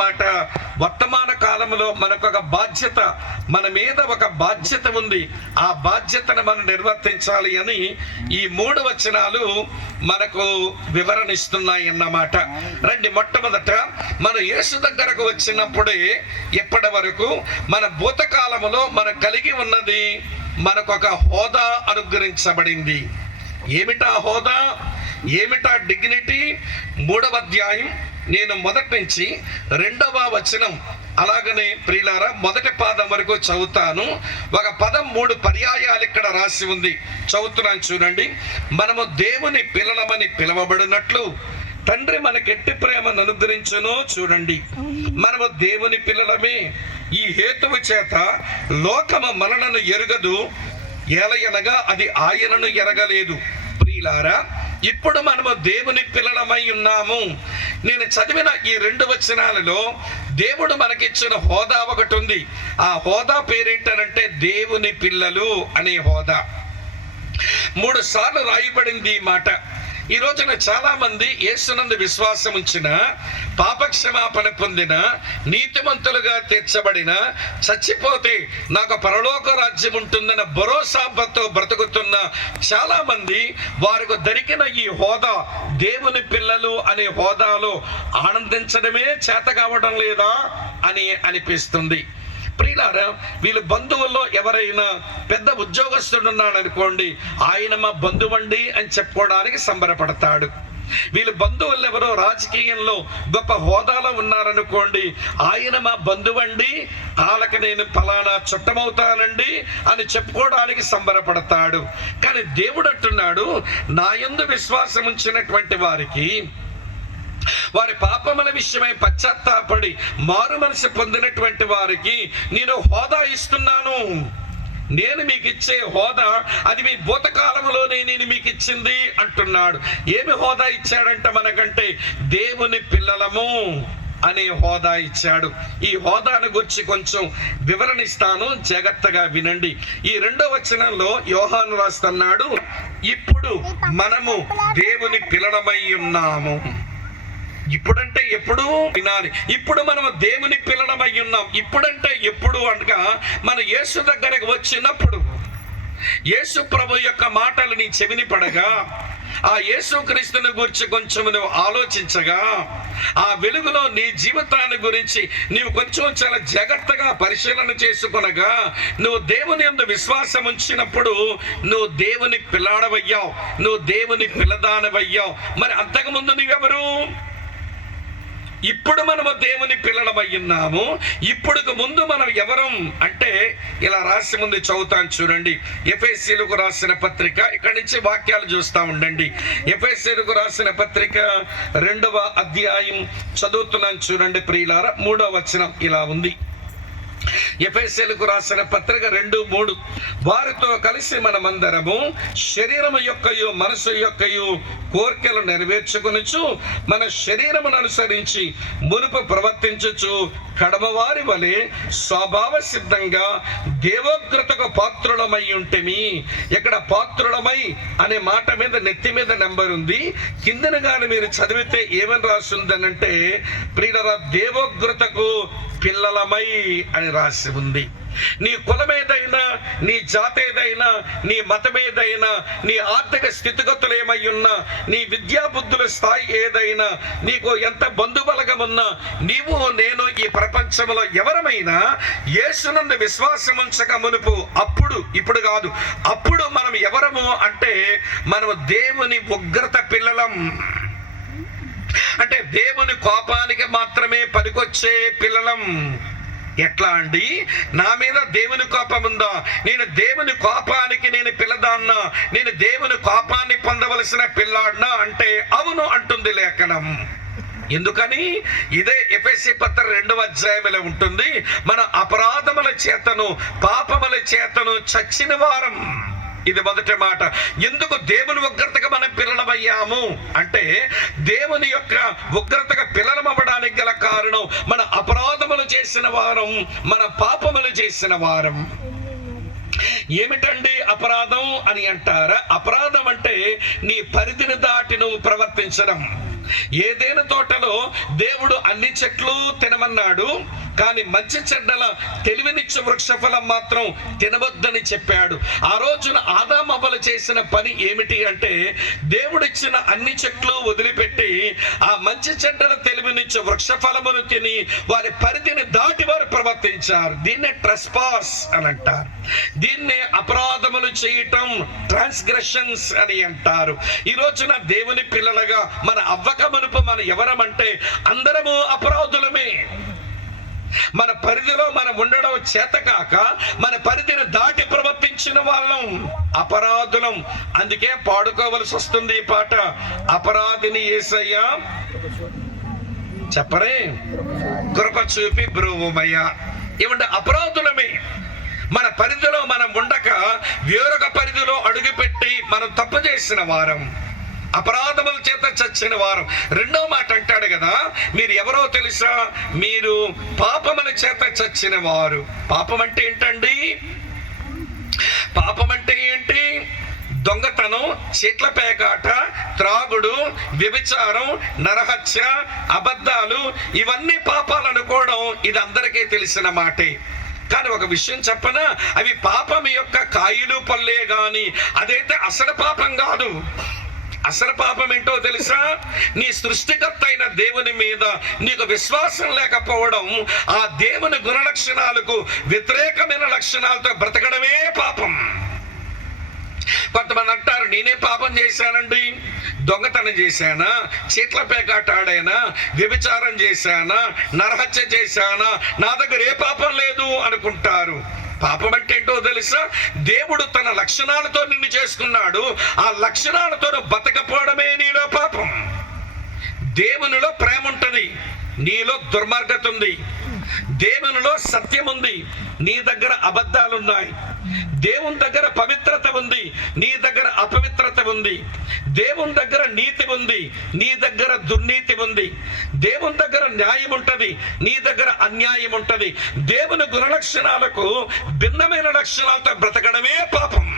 మాట వర్తమాన కాలంలో మనకు ఒక బాధ్యత, మన మీద ఒక బాధ్యత ఉంది. ఆ బాధ్యతను మనం నిర్వర్తించాలి అని ఈ 3 వచనాలు మనకు వివరణ ఇస్తున్నాయి అన్నమాట. రండి, మొట్టమొదట మన యేసు దగ్గరకు వచ్చినప్పుడే ఇప్పటి వరకు మన భూతకాలములో మనం కలిగి ఉన్నది, మనకు ఒక హోదా అనుగ్రహించబడింది. ఏమిటా హోదా, ఏమిటా డిగ్నిటీ? 3వ అధ్యాయం నేను మొదటి నుంచి 2వ వచనం అలాగనే ప్రియులారా మొదటి పాదం వరకు చదువుతాను. ఒక పదం 3 పర్యాయాలు ఇక్కడ రాసి ఉంది, చదువుతున్నాను చూడండి. మనము దేవుని పిల్లలమని పిలవబడినట్లు తండ్రి మనకెట్టి ప్రేమను అనుగ్రహించునో చూడండి. మనము దేవుని పిల్లలమే. ఈ హేతువు చేత లోకము మనలను ఎరుగదు, ఏలయనగా అది ఆయనను ఎరగలేదు. ప్రియులారా, ఇప్పుడు మనము దేవుని పిల్లలమై ఉన్నాము. నేను చదివిన ఈ 2 వచనాలలో దేవుడు మనకిచ్చిన హోదా ఒకటి ఉంది. ఆ హోదా పేరేంటనంటే దేవుని పిల్లలు అనే హోదా. 3 సార్లు రాయబడింది ఈ మాట. ఈ రోజున చాలా మంది యేసునందు విశ్వాసం ఉంచిన, పాపక్షమాపణ పొందిన, నీతిమంతులుగా తీర్చబడిన, చచ్చిపోతే నాకు పరలోక రాజ్యం ఉంటుందన్న భరోసాతో బ్రతుకుతున్న చాలా మంది వారికి దొరికిన ఈ హోదా, దేవుని పిల్లలు అనే హోదాలో ఆనందించడమే చేత కావడం లేదా అని అనిపిస్తుంది. ప్రియులారా, వీళ్ళ బంధువుల్లో ఎవరైనా పెద్ద ఉద్యోగస్తుడు ఉన్నాడు అనుకోండి, ఆయన మా బంధువండి అని చెప్పుకోవడానికి సంబరపడతాడు. వీళ్ళ బంధువులు ఎవరో రాజకీయంలో గొప్ప హోదాలో ఉన్నారనుకోండి, ఆయన మా బంధువండి, వాళ్ళకి నేను ఫలానా చుట్టమవుతానండి అని చెప్పుకోవడానికి సంబరపడతాడు. కానీ దేవుడు అంటున్నాడు, నా యందు విశ్వాసం ఉంచినటువంటి వారికి, వారి పాపముల విషయమై పశ్చాత్తాపడి మారు మనసు పొందినటువంటి వారికి నేను హోదా ఇస్తున్నాను. నేను మీకు ఇచ్చే హోదా అది మీ భూతకాలంలోనే నేను మీకు ఇచ్చింది అంటున్నాడు. ఏమి హోదా ఇచ్చాడంట మనకంటే? దేవుని పిల్లలము అనే హోదా ఇచ్చాడు. ఈ హోదాను గురించి కొంచెం వివరణ ఇస్తాను, జాగ్రత్తగా వినండి. ఈ 2వ వచనంలో యోహాను రాస్తున్నాడు, ఇప్పుడు మనము దేవుని పిల్లలమై ఉన్నాము. ఇప్పుడంటే ఎప్పుడు వినాలి. ఇప్పుడు మనం దేవుని పిల్లలమై ఉన్నాం. ఇప్పుడంటే ఎప్పుడు అనగా మన యేసు దగ్గరకు వచ్చినప్పుడు, యేసు ప్రభు యొక్క మాటలు నీ చెవిని పడగా, ఆ యేసు క్రీస్తుని గురించి కొంచెం నువ్వు ఆలోచించగా, ఆ వెలుగులో నీ జీవితాన్ని గురించి నీవు కొంచెం చాలా జాగ్రత్తగా పరిశీలన చేసుకొనగా, నువ్వు దేవుని యందు విశ్వాసం ఉంచినప్పుడు నువ్వు దేవుని పిల్లాడవయ్యావు, నువ్వు దేవుని పిల్లదానవయ్యావు. మరి అంతకుముందు నువ్వెవరు? ఇప్పుడు మనము దేవుని పిల్లలమై ఉన్నాము. ఇప్పుడుకు ముందు మనం ఎవరం అంటే ఇలా రాసి ముందు చదువుతాను చూడండి. ఎఫెసీయులకు రాసిన పత్రిక, ఇక్కడి నుంచి వాక్యాలు చూస్తూ ఉండండి. ఎఫెసీయులకు రాసిన పత్రిక 2వ అధ్యాయం చదువుతున్నాను చూడండి ప్రియులారా. 3వ వచనం ఇలా ఉంది. ఎఫెసీయులకు రాసిన పత్రిక 2:3, వారితో కలిసి మనమందరము శరీరము యొక్కయు మనసు యొక్కయు కోర్కెలు నెరవేర్చుకొనుచు మన శరీరమును అనుసరించి మునుపు ప్రవర్తించుచు కడమవారి వలె స్వభావ సిద్ధంగా దేవోగ్రతకు పాత్రులమై ఉంటేమి. ఇక్కడ పాత్రులమై అనే మాట మీద నెత్తి మీద నెంబర్ ఉంది. కిందను గాని మీరు చదివితే ఏమని రాసిందనంటే, ప్రియులారా, దేవోగ్రతకు పిల్లలమై అని రాసి ఉంది. నీ కులమేదైనా, నీ జాతి ఏదైనా, నీ మతమేదైనా, నీ ఆర్థిక స్థితిగతులు ఏమై ఉన్నా, నీ విద్యాబుద్ధుల స్థాయి ఏదైనా, నీకు ఎంత బంధుబలగం ఉన్నా, నీవు నేను ఈ ప్రపంచంలో ఎవరమైనా యేసునందు విశ్వాసం ఉంచక మునుపు, అప్పుడు, ఇప్పుడు కాదు, అప్పుడు మనం ఎవరము అంటే మనము దేవుని ఉగ్రత పిల్లలం. అంటే దేవుని కోపానికి మాత్రమే పనికొచ్చే పిల్లలం. ఎట్లా అండి? నా మీద దేవుని కోపం ఉందా? నేను దేవుని కోపానికి నేను పిల్లదాన్నా? నేను దేవుని కోపాన్ని పొందవలసిన పిల్లాడినా అంటే అవును అంటుంది లేఖనం. ఎందుకని? ఇదే ఎఫెసీ పత్రిక 2వ అధ్యాయంలో ఉంటుంది, మన అపరాధముల చేతను పాపముల చేతను చచ్చిన వారం. ఇది మొదటి మాట. ఎందుకు దేవుని ఉగ్రతకు మనం పిల్లలమయ్యాము అంటే, దేవుని యొక్క ఉగ్రతకు పిల్లలమవ్వడానికి గల కారణం మన అపరాధములు చేసిన వారం, మన పాపములు చేసిన వారం. ఏమిటండి అపరాధం అని అంటారా? అపరాధం అంటే నీ పరిధిని దాటి నువ్వు ప్రవర్తించడం. ఏదైనా తోటలో దేవుడు అన్ని చెట్లు తినమన్నాడు, కానీ మంచి చెడ్డల తెలివినిచ్చే వృక్షఫలం మాత్రం తినవద్దని చెప్పాడు. ఆ రోజున ఆదామవ్వలు చేసిన పని ఏమిటి అంటే, దేవుడిచ్చిన అన్ని చెట్లు వదిలిపెట్టి ఆ మంచి చెడ్డల తెలివినిచ్చే వృక్షఫలమును తిని వారి పరిధిని దాటి వారు ప్రవర్తించారు. దీన్నే ట్రెస్పాస్ అని అంటారు. దీన్నే అపరాధములు చేయటం, ట్రాన్స్గ్రెషన్స్ అని అంటారు. ఈ రోజున దేవుని పిల్లలుగా మన అవ్వకమునుపు మన ఎవరమంటే అందరము అపరాధులమే. మన పరిధిలో మనం ఉండడం చేతకాక మన పరిధిని దాటి ప్రవర్తించిన వాళ్ళం అపరాధులం. అందుకే పాడుకోవలసి వస్తుంది ఈ పాట, అపరాధిని యేసయ్యా చెప్పరే కృప చూపి బ్రోవుమయ్యా. ఏమంటే అపరాధులమే. మన పరిధిలో మనం ఉండక వేరొక పరిధిలో అడుగుపెట్టి మనం తప్పు చేసిన వారం, అపరాధముల చేత చచ్చిన వారం. రెండో మాట అంటాడు కదా, మీరు ఎవరో తెలుసా, మీరు పాపముల చేత చచ్చిన వారు. పాపం అంటే ఏంటండి? పాపం అంటే ఏంటి? దొంగతనం, చీట్ల పేకాట, త్రాగుడు, వ్యభిచారం, నరహత్య, అబద్ధాలు, ఇవన్నీ పాపాలు అనుకోవడం ఇది అందరికీ తెలిసిన మాటే. కానీ ఒక విషయం చెప్పనా, అవి పాపం యొక్క కాయలు పల్లే గాని అదైతే అసలు పాపం కాదు. అసలు పాపం ఏంటో తెలుసా? నీ సృష్టికర్త అయిన దేవుని మీద నీకు విశ్వాసం లేకపోవడం, ఆ దేవుని గుణలక్షణాలకు వ్యతిరేకమైన లక్షణాలతో బ్రతకడమే పాపం. కొంతమంది అంటారు, నేనే పాపం చేశానండి, దొంగతనం చేశానా, చీట్ల పేకాట ఆడానా, వ్యభిచారం చేశానా, నరహత్య చేశానా, నా దగ్గర ఏ పాపం లేదు అనుకుంటారు. పాపం అంటే ఏంటో తెలుసా? దేవుడు తన లక్షణాలతో నిన్ను చేసుకున్నాడు, ఆ లక్షణాలతో బతకపోవడమే నీలో పాపం. దేవునిలో ప్రేమ ఉంటుంది, నీలో దుర్మార్గత ఉంది. దేవునిలో సత్యం ఉంది, నీ దగ్గర అబద్ధాలు ఉన్నాయి. దేవుని దగ్గర పవిత్రత ఉంది, నీ దగ్గర అపవిత్రత ఉంది. దేవుని దగ్గర నీతి ఉంది, నీ దగ్గర దుర్నీతి ఉంది. దేవుని దగ్గర న్యాయం ఉంటది, నీ దగ్గర అన్యాయం ఉంటది. దేవుని గుణలక్షణాలకు భిన్నమైన లక్షణాలతో బ్రతకడమే పాపం.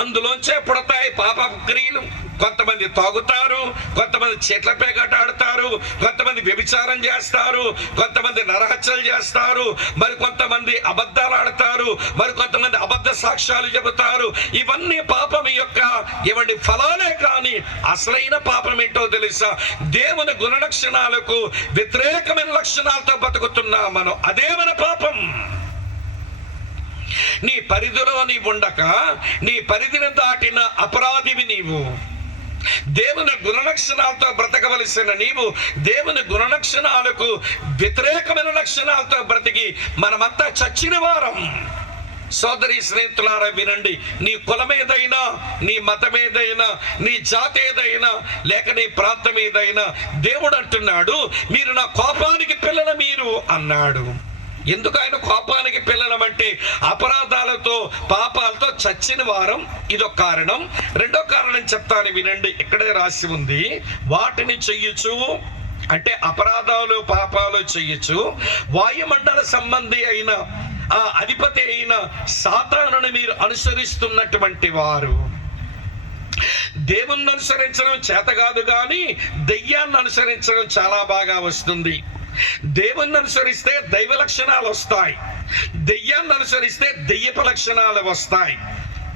అందులోంచే పుడతాయి పాప క్రియలు. కొంతమంది తాగుతారు, కొంతమంది చీట్ల పేకాట ఆడతారు, కొంతమంది వ్యభిచారం చేస్తారు, కొంతమంది నరహత్యలు చేస్తారు, మరి కొంతమంది అబద్ధాలు ఆడతారు, మరి కొంతమంది అబద్ధ సాక్ష్యాలు చెబుతారు. ఇవన్నీ పాపం యొక్క ఏమండి ఫలాలే. కానీ అసలైన పాపం ఏంటో తెలుసా? దేవుని గుణలక్షణాలకు వ్యతిరేకమైన లక్షణాలతో బతుకుతున్నా మనం, అదే మన పాపం. నీ పరిధిలో నీవు ఉండక నీ పరిధిని దాటిన అపరాధివి నీవు. దేవుని గుణలక్షణాలతో బ్రతకవలసిన నీవు దేవుని గుణలక్షణాలకు వ్యతిరేకమైన లక్షణాలతో బ్రతికి మనమంతా చచ్చిన వారం. సోదరి స్నేహితులారా వినండి, నీ కులం ఏదైనా, నీ మతం ఏదైనా, నీ జాతి ఏదైనా, లేక నీ ప్రాంతం ఏదైనా, దేవుడు అంటున్నాడు, మీరు నా కోపానికి పిల్లలు మీరు అన్నాడు. ఎందుకు ఆయన కోపానికి పిల్లలమంటే అపరాధాలతో పాపాలతో చచ్చిన వారం, ఇదొక కారణం. రెండో కారణం చెప్తాను వినండి, ఇక్కడే రాసి ఉంది, వాటిని చెయ్యొచ్చు అంటే అపరాధాలు పాపాలు చెయ్యొచ్చు వాయుమండల సంబంధి అయిన ఆ అధిపతి అయిన సాతానుని మీరు అనుసరిస్తున్నటువంటి వారు. దేవుణ్ణి అనుసరించడం చేత కాదు, కానీ దెయ్యాన్ని అనుసరించడం చాలా బాగా వస్తుంది. దేవుణ్ణి అనుసరిస్తే దైవ లక్షణాలు వస్తాయి, దెయ్యాన్ని అనుసరిస్తే దెయ్యపు లక్షణాలు వస్తాయి.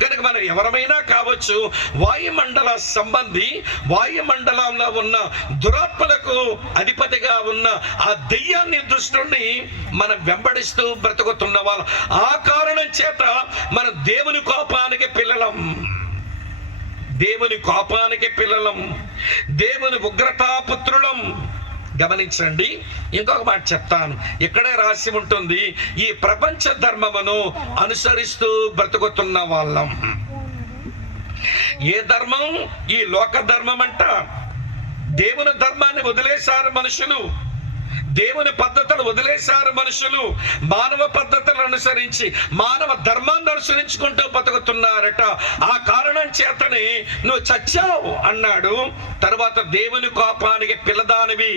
కనుక మనం ఎవరమైనా కావచ్చు, వాయుమండల సంబంధి, వాయుమండలంలో ఉన్న దురాత్మలకు అధిపతిగా ఉన్న ఆ దెయ్యాన్ని దృష్టిని మనం వెంబడిస్తూ బ్రతుకుతున్న వాళ్ళం. ఆ కారణం చేత మనం దేవుని కోపానికి పిల్లలం, దేవుని కోపానికి పిల్లలం, దేవుని ఉగ్రతాపుత్రులం. గమనించండి, ఇంకొక మాట చెప్తాను, ఇక్కడే రాసి ఉంటుంది, ఈ ప్రపంచ ధర్మమును అనుసరిస్తూ బ్రతుకుతున్న వాళ్ళం. ఏ ధర్మం? ఈ లోక ధర్మం అంట. దేవుని ధర్మాన్ని వదిలేశారు మనుషులు, దేవుని పద్ధతులు వదిలేశారు మనుషులు, మానవ పద్ధతులను అనుసరించి మానవ ధర్మాన్ని అనుసరించుకుంటూ బతుకుతున్నారట. ఆ కారణం చేతనే నువ్వు చచ్చావు అన్నాడు. తర్వాత దేవుని కోపానికి పిల్లదానివి,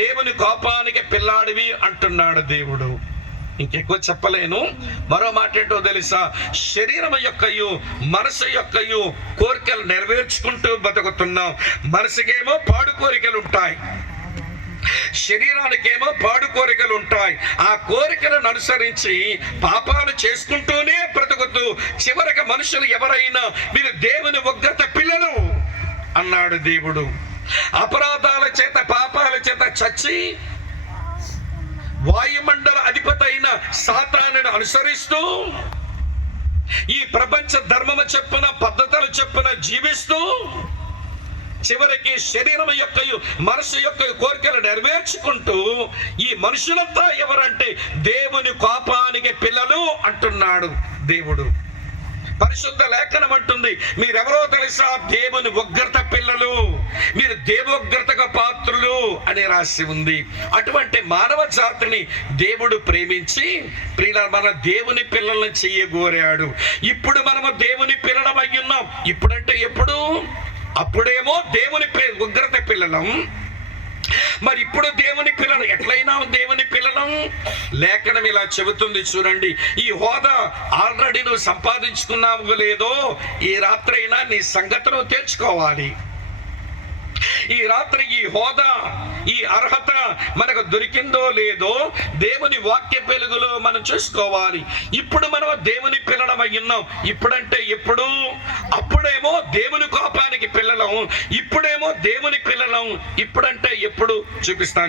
దేవుని కోపానికి పిల్లాడివి అంటున్నాడు దేవుడు. ఇంకెక్కువ చెప్పలేను. మరో మాట ఏంటో తెలుసా? శరీరం యొక్కయు మనసు యొక్కయు కోరికలు నెరవేర్చుకుంటూ బతుకుతున్నాం. మనసుకేమో పాడు కోరికలు ఉంటాయి, శరీరానికేమో పాడు కోరికలు ఉంటాయి. ఆ కోరికలను అనుసరించి పాపాలు చేసుకుంటూనే బ్రతుకుతూ చివరికి మనుషులు ఎవరైనా మీరు దేవుని ఉగ్రత పిల్లలు అన్నాడు దేవుడు. అపరాధాల చేత పాపాల చేత చచ్చి వాయుమండల అధిపతి అయిన సాతానును అనుసరిస్తూ ఈ ప్రపంచ ధర్మము చెప్పున పద్ధతులు చెప్పున జీవిస్తూ చివరికి శరీరం యొక్క మనసు యొక్క కోరికలు నెరవేర్చుకుంటూ ఈ మనుషులంతా ఎవరంటే దేవుని కోపానికి పిల్లలు అంటున్నాడు దేవుడు. పరిశుద్ధ లేఖనం అంటుంది, మీరెవరో తెలుసా? దేవుని ఉగ్రత పిల్లలు, మీరు దేవోగ్రతకు పాత్రులు అని రాసి ఉంది. అటువంటి మానవ జాతిని దేవుడు ప్రేమించి మన దేవుని పిల్లల్ని చెయ్యగోరాడు. ఇప్పుడు మనము దేవుని పిల్లలం అయ్యున్నాం. ఇప్పుడంటే ఎప్పుడు? అప్పుడేమో దేవుని ఉగ్రత పిల్లలం, మరి ఇప్పుడు దేవుని పిల్లలు ఎట్లయినా దేవుని పిల్లలం. లేఖనం ఇలా చెబుతుంది చూడండి. ఈ హోదా ఆల్రెడీ నువ్వు సంపాదించుకున్నావు లేదో, ఈ రాత్రి అయినా నీ సంగతులు తెలుసుకోవాలి. ఈ రాత్రి ఈ హోదా, ఈ అర్హత మనకు దొరికిందో లేదో దేవుని వాక్య వెలుగులో మనం చూసుకోవాలి. ఇప్పుడు మనం దేవుని పిల్లలం అయ్యున్నాం. ఇప్పుడంటే ఎప్పుడు? అప్పుడేమో దేవుని కోపానికి పిల్లలం, ఇప్పుడేమో దేవుని పిల్లలం. ఇప్పుడంటే ఎప్పుడు చూపిస్తాను.